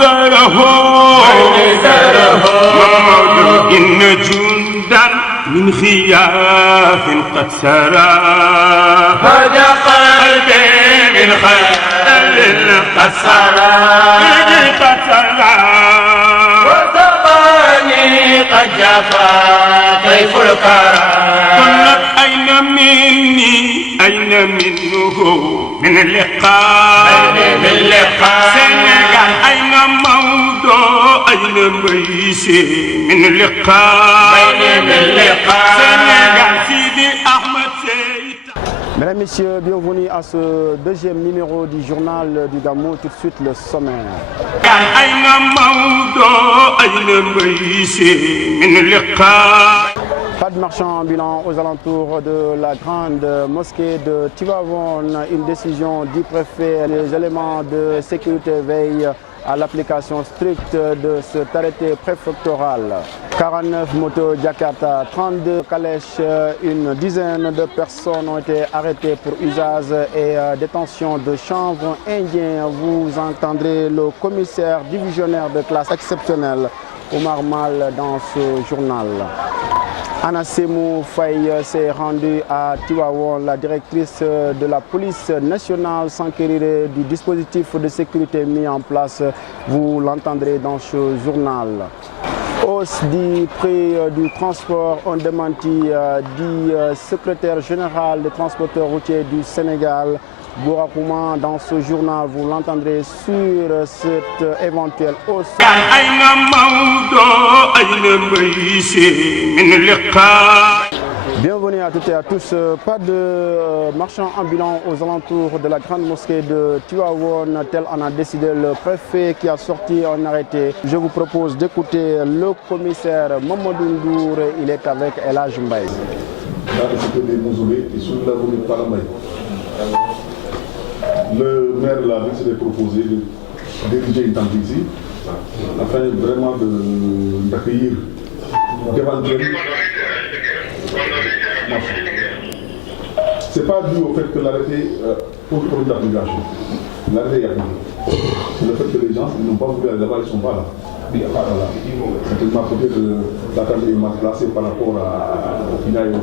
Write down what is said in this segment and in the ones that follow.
زره محمود إن جندا من خياف قد سرى هدى قلبي من خيال قد سرى وثقاني قد جفا كيف الكرى قلت أين مني أين منه من اللقاء من لقاء سنغال أين موضوع أين ميسي من اللقاء من لقاء سنغال سيدي أحمد سيد. Mesdames, Messieurs, bienvenue à ce deuxième numéro du journal du Gamou. Tout de suite le sommaire. Pas de marchand ambulant aux alentours de la grande mosquée de Tivaouane. Une décision du préfet. Les éléments de sécurité veillent à l'application stricte de cet arrêté préfectoral. 49 motos Jakarta, 32 calèches, une dizaine de personnes ont été arrêtées pour usage et détention de chanvre indien. Vous entendrez le commissaire divisionnaire de classe exceptionnelle, Omar Mal, dans ce journal. Anna Semou Faye s'est rendue à Tivaouane. La directrice de la police nationale s'enquérirait du dispositif de sécurité mis en place. Vous l'entendrez dans ce journal. Hausse du prix du transport, on démenti du secrétaire général des transporteurs routiers du Sénégal, Bourakouma. Dans ce journal, vous l'entendrez sur cette éventuelle hausse. Bienvenue à toutes et à tous. Pas de marchands ambulants aux alentours de la grande mosquée de Tivaouane, tel en a décidé le préfet qui a sorti un arrêté. Je vous propose d'écouter le commissaire Mamadou Ndour. Il est avec El Hadj Mbaye. Là, c'était des mausolées et sur la rue de Palamay. Le maire de la ville s'était proposé de diriger une tente ici afin vraiment d'accueillir d'éventuels. Ce n'est pas dû au fait que l'arrêté pose problème d'application. L'arrêté est appliqué. C'est le fait que les gens n'ont pas voulu aller là-bas, ils ne sont pas là. Voilà. Certainement peut-être l'attente est mal placée par rapport à Pinayo.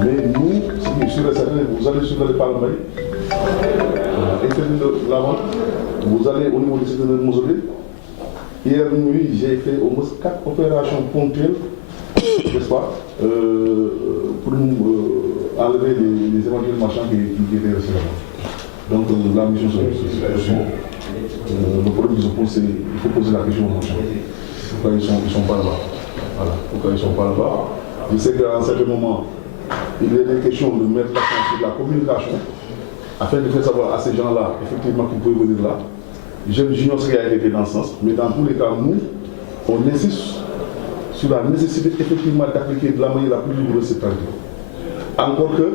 Mais nous, si sûr et certain, vous allez sur le Parlement, interdit la vente, vous allez au niveau du secteur de mausolée. Hier nuit, j'ai fait au moins 4 opérations ponctuelles, n'est-ce pas, pour nous enlever les éventuels marchands qui étaient restés là-bas. Donc la mission c'est le problème qui se pose, c'est qu'il faut poser la question aux marchands. Pourquoi ils ne sont pas là-bas? Voilà. Pourquoi ils ne sont pas là-bas? Je sais qu'à un certain moment, il est des questions de mettre l'accent sur la communication afin de faire savoir à ces gens-là, effectivement, qu'ils pouvaient venir là. J'ignore ce qui a été fait dans ce sens, mais dans tous les cas, nous, on insiste sur la nécessité effectivement d'appliquer de la manière la plus rigoureuse cet arrêté. Encore que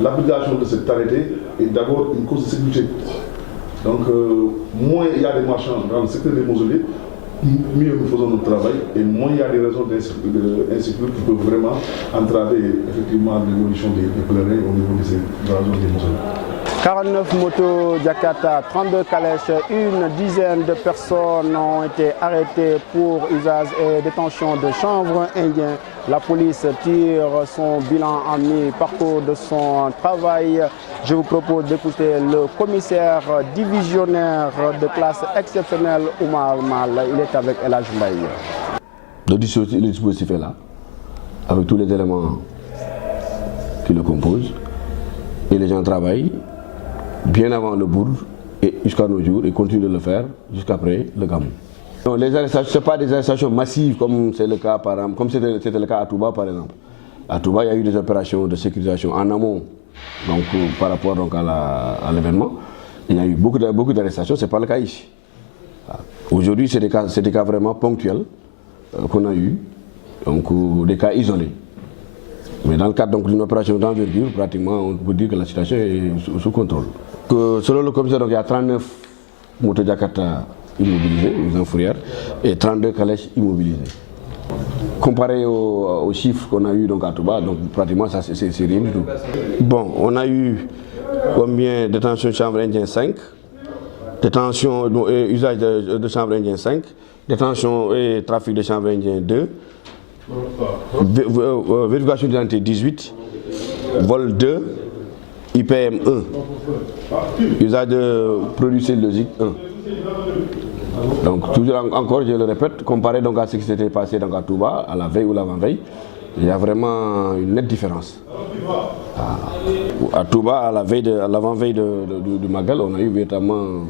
l'application de cet arrêté est d'abord une cause de sécurité. Donc, moins il y a des marchands dans le secteur des mausolées, mieux nous faisons notre travail et moins il y a des raisons d'insécurité qui peuvent vraiment entraver effectivement l'évolution des pèlerins au niveau de ces zones des mausolées. 49 motos Jakarta, 32 calèches, une dizaine de personnes ont été arrêtées pour usage et détention de chanvre indien. La police tire son bilan en mi-parcours de son travail. Je vous propose d'écouter le commissaire divisionnaire de classe exceptionnelle, Omar Mal. Il est avec El Hadj Mbaye. Le dispositif est là, avec tous les éléments qui le composent. Et les gens travaillent bien avant le bourg et jusqu'à nos jours et continuent de le faire jusqu'après le Gamou. Non, les arrestations, ce n'est pas des arrestations massives comme c'est le cas par exemple, comme c'était le cas à Touba par exemple. À Touba, il y a eu des opérations de sécurisation en amont, donc par rapport donc, à l'événement. Il y a eu beaucoup d'arrestations, ce n'est pas le cas ici. Aujourd'hui, c'est des cas vraiment ponctuels qu'on a eu, donc des cas isolés. Mais dans le cadre d'une opération d'envergure, pratiquement, on peut dire que la situation est sous contrôle. Selon le commissaire, il y a 39 motos Jakarta immobilisées, en fourrière, et 32 calèches immobilisées. Comparé aux chiffres qu'on a eu donc à Touba, donc pratiquement ça c'est rien du tout. Bon, on a eu combien de détention de chanvre indien 5, détention et usage de chanvre indien 5, détention et trafic de chanvre indien 2, vérification d'identité 18, vol 2, IPM 1, usage de produits cellulosiques 1. Donc toujours encore, je le répète, comparé donc à ce qui s'était passé donc à Touba, à la veille ou l'avant-veille, il y a vraiment une nette différence. À Touba, à l'avant-veille du Magal, on a eu véritablement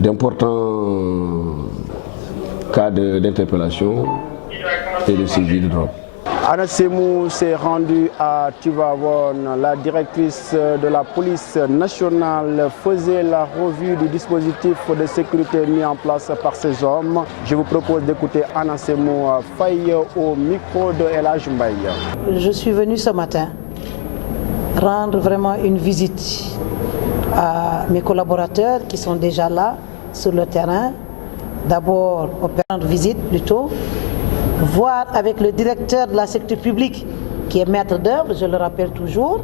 d'importants cas d'interpellation et de saisie de drogue. Anna Semou s'est rendue à Tivaouane. La directrice de la police nationale faisait la revue du dispositif de sécurité mis en place par ces hommes. Je vous propose d'écouter Anna Semou Faye au micro de El Hadj Mbaye. Je suis venue ce matin rendre vraiment une visite à mes collaborateurs qui sont déjà là sur le terrain. D'abord, rendre visite plutôt. Voir avec le directeur de la sécurité publique, qui est maître d'œuvre, je le rappelle toujours,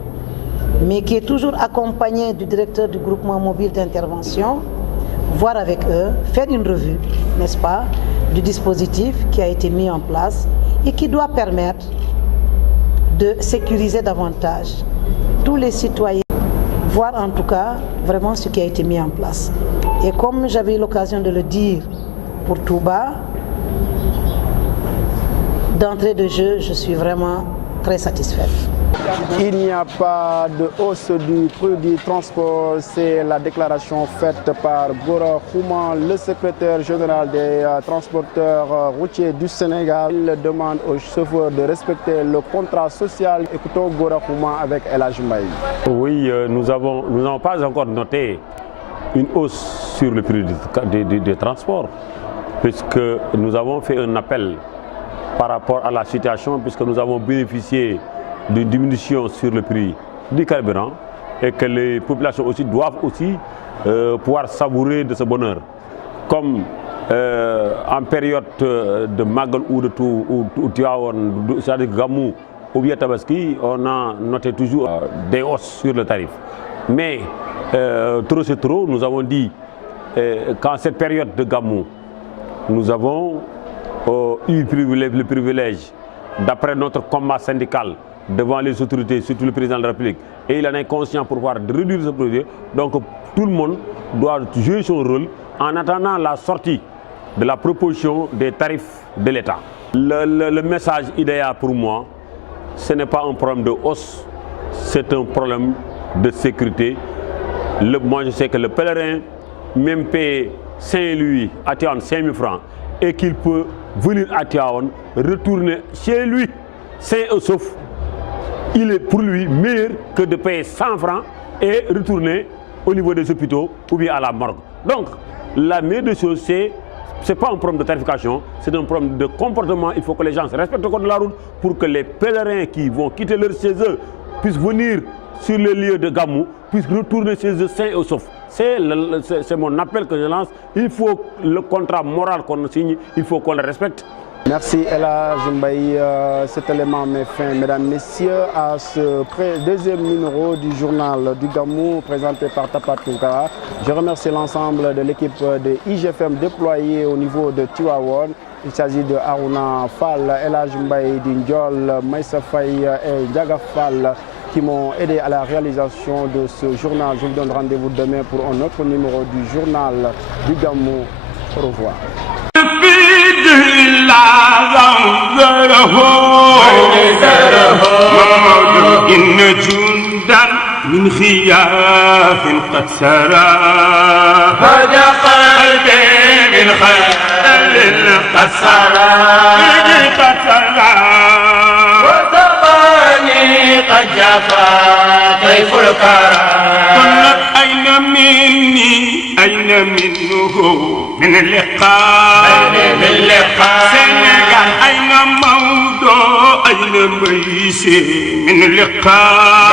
mais qui est toujours accompagné du directeur du groupement mobile d'intervention, voir avec eux, faire une revue, n'est-ce pas, du dispositif qui a été mis en place et qui doit permettre de sécuriser davantage tous les citoyens, voir en tout cas vraiment ce qui a été mis en place. Et comme j'avais eu l'occasion de le dire pour Touba, d'entrée de jeu, je suis vraiment très satisfaite. Il n'y a pas de hausse du prix du transport, c'est la déclaration faite par Gora Khouman, le secrétaire général des transporteurs routiers du Sénégal. Il demande aux chauffeurs de respecter le contrat social. Écoutons Gora Khouman avec El Hadj Mbaye. Oui, nous n'avons pas encore noté une hausse sur le prix des transports, puisque nous avons fait un appel par rapport à la situation, puisque nous avons bénéficié d'une diminution sur le prix du carburant et que les populations aussi doivent aussi pouvoir savourer de ce bonheur. Comme en période de Magal ou de Tivaouane, c'est-à-dire Gamou ou bien Tabaski, on a noté toujours des hausses sur le tarif. Mais trop c'est trop, nous avons dit qu'en cette période de Gamou, nous avons eu le privilège, d'après notre combat syndical devant les autorités, surtout le président de la République, et il en est conscient pour pouvoir réduire ce projet. Donc tout le monde doit jouer son rôle en attendant la sortie de la proposition des tarifs de l'État. Le message idéal pour moi, ce n'est pas un problème de hausse, c'est un problème de sécurité. Moi je sais que le pèlerin, même paye Saint-Louis à Tivaouane 5 000 francs, et qu'il peut venir à Tivaouane, retourner chez lui sain et sauf, il est pour lui meilleur que de payer 100 francs et retourner au niveau des hôpitaux ou bien à la morgue. Donc, la meilleure des choses, c'est pas un problème de tarification, c'est un problème de comportement. Il faut que les gens respectent le code de la route pour que les pèlerins qui vont quitter leur chez eux puissent venir sur le lieu de Gamou, puissent retourner chez eux sain et sauf. C'est mon appel que je lance. Il faut le contrat moral qu'on signe, il faut qu'on le respecte. Merci El Hadj Mbaye. Cet élément met fin, mesdames, messieurs, à ce deuxième numéro du journal du Gamou présenté par Tapat Tounkara. Je remercie l'ensemble de l'équipe de IGFM déployée au niveau de Tivaouane. Il s'agit de Harouna Fall, El Hadj Mbaye, Dindiol, Maïssa Faye et Ndiaga Fall qui m'ont aidé à la réalisation de ce journal. Je vous donne rendez-vous demain pour un autre numéro du journal du Gamou. Au revoir. من خياف قد سرى هدى قلبي من خيال قد سرى وثقاني قد جفا طيف الكرى قلت أين مني أين منه من اللقاء سنغال أين موضوع أين ميسي من اللقاء